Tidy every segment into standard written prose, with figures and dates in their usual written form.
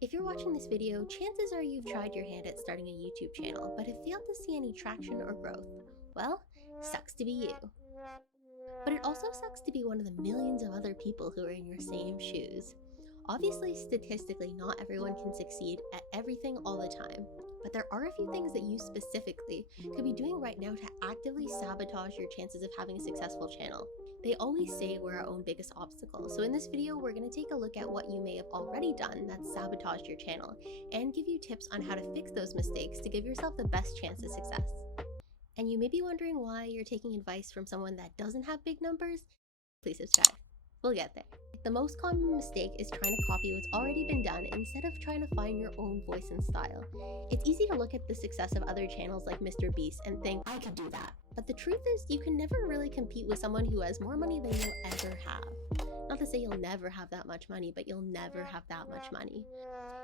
If you're watching this video, chances are you've tried your hand at starting a YouTube channel, but have failed to see any traction or growth. Well, sucks to be you. But it also sucks to be one of the millions of other people who are in your same shoes. Obviously, statistically, not everyone can succeed at everything all the time, but there are a few things that you specifically could be doing right now to actively sabotage your chances of having a successful channel. They always say we're our own biggest obstacle, so in this video we're going to take a look at what you may have already done that's sabotaged your channel, and give you tips on how to fix those mistakes to give yourself the best chance of success. And you may be wondering why you're taking advice from someone that doesn't have big numbers? Please subscribe. We'll get there. The most common mistake is trying to copy what's already been done instead of trying to find your own voice and style. It's easy to look at the success of other channels like Mr. Beast and think, I could do that. But the truth is, you can never really compete with someone who has more money than you'll ever have. Not to say you'll never have that much money, but you'll never have that much money.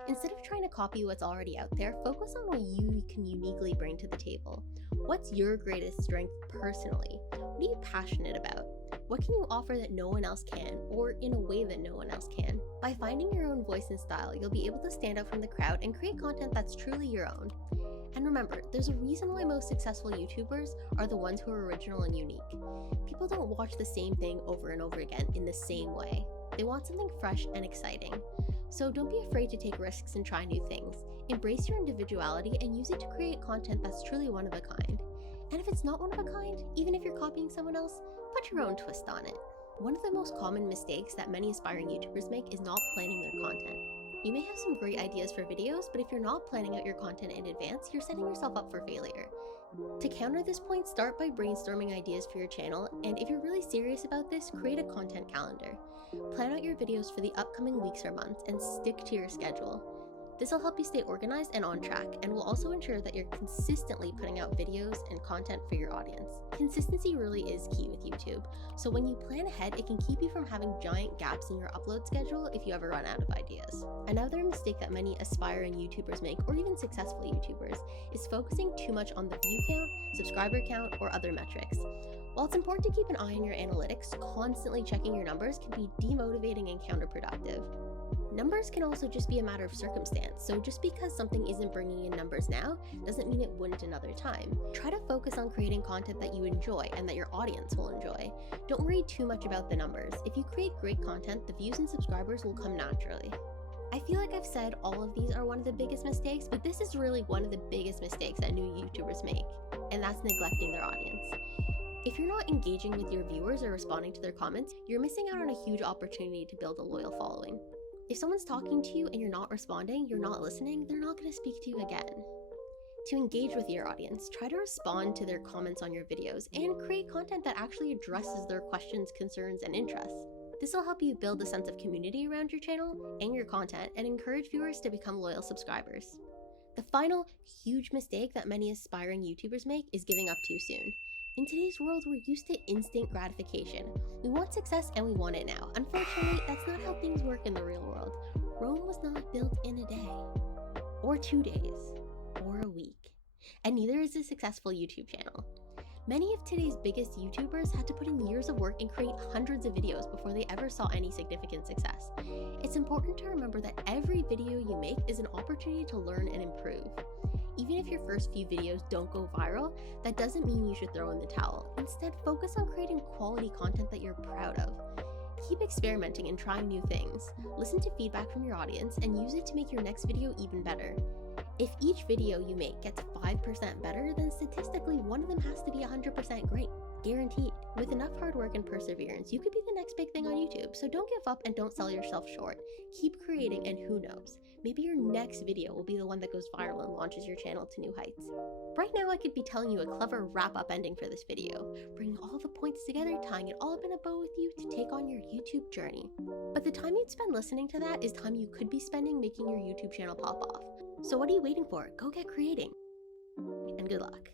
Instead of trying to copy what's already out there, focus on what you can uniquely bring to the table. What's your greatest strength personally? What are you passionate about? What can you offer that no one else can, or in a way that no one else can? By finding your own voice and style, you'll be able to stand out from the crowd and create content that's truly your own. And remember, there's a reason why most successful YouTubers are the ones who are original and unique. People don't watch the same thing over and over again in the same way. They want something fresh and exciting. So don't be afraid to take risks and try new things. Embrace your individuality and use it to create content that's truly one of a kind. And if it's not one of a kind, even if you're copying someone else, put your own twist on it. One of the most common mistakes that many aspiring YouTubers make is not planning their content. You may have some great ideas for videos, but if you're not planning out your content in advance, you're setting yourself up for failure. To counter this point, start by brainstorming ideas for your channel, and if you're really serious about this, create a content calendar. Plan out your videos for the upcoming weeks or months and stick to your schedule. This will help you stay organized and on track, and will also ensure that you're consistently putting out videos and content for your audience. Consistency really is key with YouTube, so when you plan ahead, it can keep you from having giant gaps in your upload schedule if you ever run out of ideas. Another mistake that many aspiring YouTubers make, or even successful YouTubers, is focusing too much on the view count, subscriber count, or other metrics. While it's important to keep an eye on your analytics, constantly checking your numbers can be demotivating and counterproductive. Numbers can also just be a matter of circumstance, so just because something isn't bringing in numbers now, doesn't mean it wouldn't another time. Try to focus on creating content that you enjoy and that your audience will enjoy. Don't worry too much about the numbers. If you create great content, the views and subscribers will come naturally. I feel like I've said all of these are one of the biggest mistakes, but this is really one of the biggest mistakes that new YouTubers make, and that's neglecting their audience. If you're not engaging with your viewers or responding to their comments, you're missing out on a huge opportunity to build a loyal following. If someone's talking to you and you're not responding, you're not listening, they're not going to speak to you again. To engage with your audience, try to respond to their comments on your videos and create content that actually addresses their questions, concerns, and interests. This will help you build a sense of community around your channel and your content and encourage viewers to become loyal subscribers. The final huge mistake that many aspiring YouTubers make is giving up too soon. In today's world, we're used to instant gratification. We want success and we want it now. Unfortunately, that's not how things work in the real world. Rome was not built in a day, or 2 days, or a week. And neither is a successful YouTube channel. Many of today's biggest YouTubers had to put in years of work and create hundreds of videos before they ever saw any significant success. It's important to remember that every video you make is an opportunity to learn and improve. Even if your first few videos don't go viral, that doesn't mean you should throw in the towel. Instead, focus on creating quality content that you're proud of. Keep experimenting and trying new things. Listen to feedback from your audience and use it to make your next video even better. If each video you make gets 5% better, then statistically one of them has to be 100% great. Guaranteed. With enough hard work and perseverance, you could be the next big thing on YouTube, so don't give up and don't sell yourself short. Keep creating, and who knows, maybe your next video will be the one that goes viral and launches your channel to new heights. Right now I could be telling you a clever wrap-up ending for this video, bringing all the points together, tying it all up in a bow with you to take on your YouTube journey. But the time you'd spend listening to that is time you could be spending making your YouTube channel pop off. So what are you waiting for? Go get creating. And good luck.